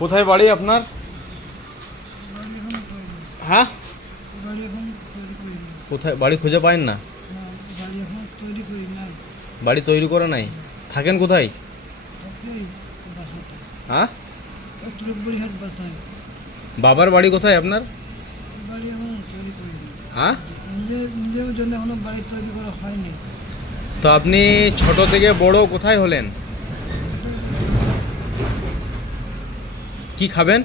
কোথায় বাড়ি আপনার? হ্যাঁ, কোথায় বাড়ি খুঁজে পাইন না? বাড়ি তৈরি করে নাই, থাকেন কোথায়? হ্যাঁ, বাবার বাড়ি কোথায় আপনার? হ্যাঁ, তো আপনি ছোট থেকে বড় কোথায় হলেন? কি খাবেন?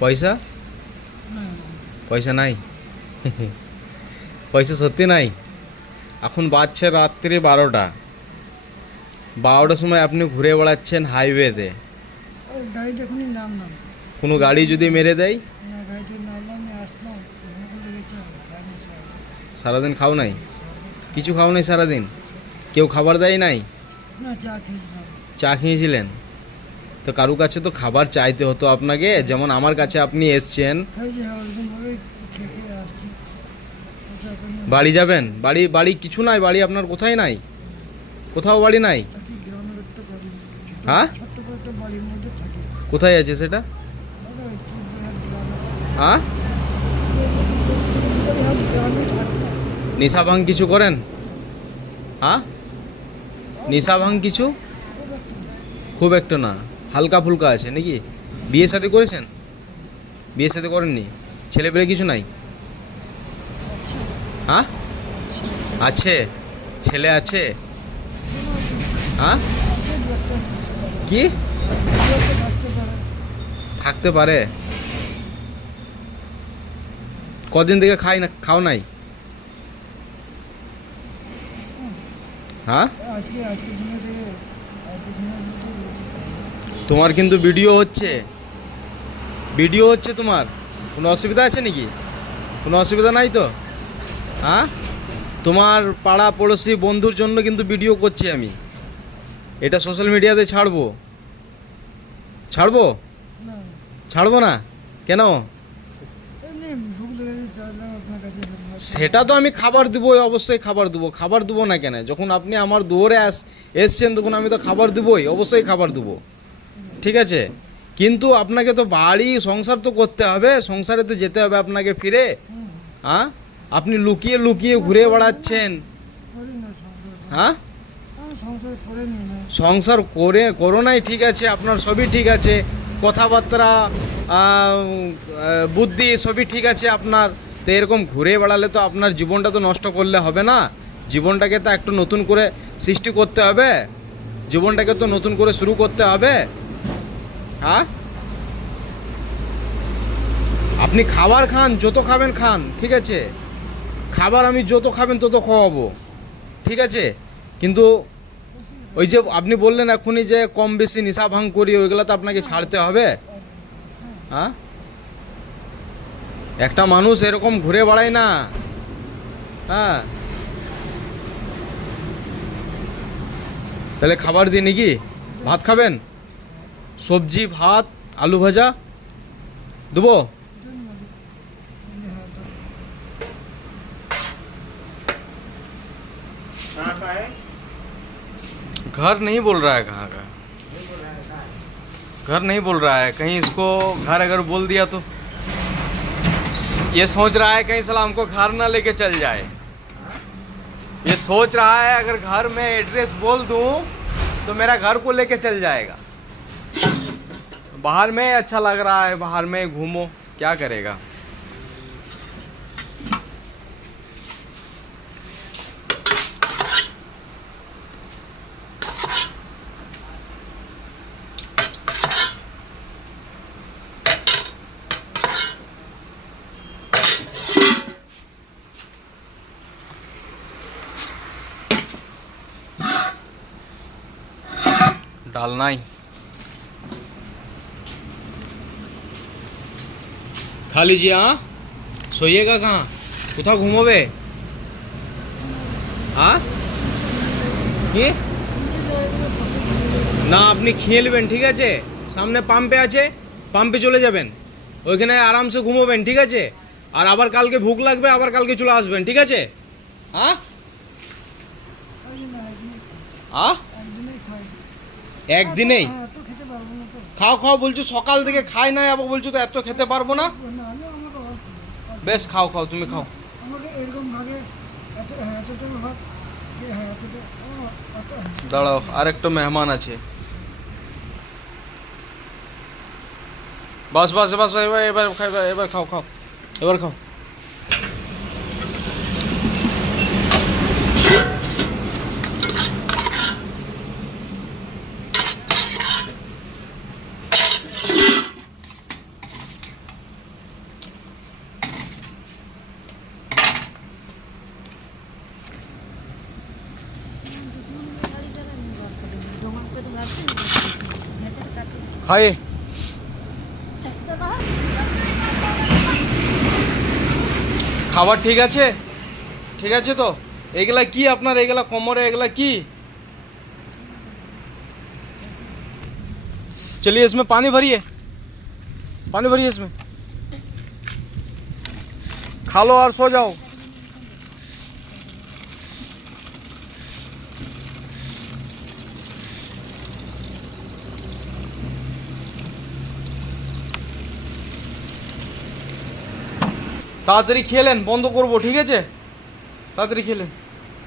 পয়সা পয়সা নাই? পয়সা সত্যি নাই? এখন বাজছে রাত্রি 12টার সময় আপনি ঘুরে বেড়াচ্ছেন হাইওয়েতে। কোনো গাড়ি যদি মেরে দেয়? সারাদিন খাও নাই? কিছু খাও নাই সারাদিন? কেউ খাবার দেয় নাই? চা খেয়েছিলেন? তো কারু কাছে তো খাবার চাইতে হতো আপনাকে, যেমন আমার কাছে আপনি এসছেন। বাড়ি যাবেন? বাড়ি বাড়ি কিছু নাই? বাড়ি আপনার কোথায় নাই? কোথাও বাড়ি নাই? হ্যাঁ, কোথায় আছে সেটা? হ্যাঁ, নেশা ভাঙ কিছু করেন? হ্যাঁ, নেশা ভাঙ কিছু? খুব একটা না, হালকা ফুলকা আছে নাকি? বিয়ে শাদী করেছেন? বিয়ে শাদী করেননি? ছেলে পেলে কিছু নাই? হ্যাঁ, আছে, ছেলে আছে? হ্যাঁ, কি থাকতে পারে? কদিন থেকে খাও নাই? হ্যাঁ, তোমার কিন্তু ভিডিও হচ্ছে, ভিডিও হচ্ছে তোমার। কোনো অসুবিধা আছে নাকি? কোনো অসুবিধা নাই তো? হ্যাঁ, তোমার পাড়া পড়োশি বন্ধুর জন্য কিন্তু ভিডিও করছি আমি। এটা সোশ্যাল মিডিয়াতে ছাড়বো। ছাড়বো? ছাড়বো না কেন? সেটা তো আমি খাবার দেবো, অবশ্যই খাবার দেবো। খাবার দেবো না কেন? যখন আপনি আমার দুয়ারে এসছেন তখন আমি তো খাবার দেবোই, অবশ্যই খাবার দেবো। ঠিক আছে, কিন্তু আপনাকে তো বাড়ি সংসার তো করতে হবে, সংসারে তো যেতে হবে আপনাকে ফিরে। হ্যাঁ, আপনি লুকিয়ে লুকিয়ে ঘুরে বেড়াচ্ছেন। হ্যাঁ, সংসার করো নাই, ঠিক আছে, আপনার সবই ঠিক আছে, কথাবার্তা বুদ্ধি সবই ঠিক আছে আপনার। তো এরকম ঘুরে বেড়ালে তো আপনার জীবনটা তো নষ্ট করলে হবে না। জীবনটাকে তো একটু নতুন করে সৃষ্টি করতে হবে, জীবনটাকে তো নতুন করে শুরু করতে হবে। হ্যাঁ, আপনি খাবার খান, যত খাবেন খান, ঠিক আছে, খাবার আমি যত খাবেন তত খাওয়াবো, ঠিক আছে, কিন্তু ওই যে আপনি বললেন এখনই যে কম বেশি নেশা ভাঙ করি, ওইগুলো তো আপনাকে ছাড়তে হবে। হ্যাঁ, একটা মানুষ এরকম ঘুরে বেড়ায় না। হ্যাঁ, তাহলে খাবার দিই নাকি? ভাত খাবেন? সবজি, ভাত, আলু ভাজা দেবো? घर नहीं बोल रहा है, कहाँ का घर नहीं बोल रहा है। कहीं इसको घर अगर बोल दिया तो ये सोच रहा है कहीं साला हमको घर ना लेके चल जाए। ये सोच रहा है अगर घर में एड्रेस बोल दूं तो मेरा घर को लेके चल जाएगा। बाहर में अच्छा लग रहा है, बाहर में घूमो, क्या करेगा। डालना ही खा लीजिए। हाँ, सोइएगा कहाँ? কোথাও ঘুমোবে? হ্যাঁ, কি না, আপনি খেয়ে নেবেন, ঠিক আছে, সামনে পাম্পে আছে, পাম্পে চলে যাবেন, ওইখানে আরামসে ঘুমোবেন, ঠিক আছে, আর আবার কালকে ভুক লাগবে, আবার কালকে চলে আসবেন, ঠিক আছে। হ্যাঁ, একদিনেই? এত খেতে পারবো না তো। খাও খাও বলছো, সকাল থেকে খাই নাই আবার বলছো তো এত খেতে পারবো না। না হলে আমাকে অল্প। বেশ খাও খাও, তুমি খাও। আমাকে এরকম ভাগে এতটা ভাগ, এতটা অত দাঁড়াও, আরেকটা মেহমান আছে। বাস বাস বাস, এবার এবার খাইবা, এবার খাও খাও, এবার খাও। খাই। খাবার ঠিক আছে? ঠিক আছে তো? এগুলা কি আপনার, এগুলা কোমরে, এগুলা কি? चलिए इसमें पानी भरिए, पानी भरिए इसमें, खा लो और सो जाओ। তাড়াতাড়ি খেলেন, বন্ধ করবো, ঠিক আছে? তাড়াতাড়ি খেলেন।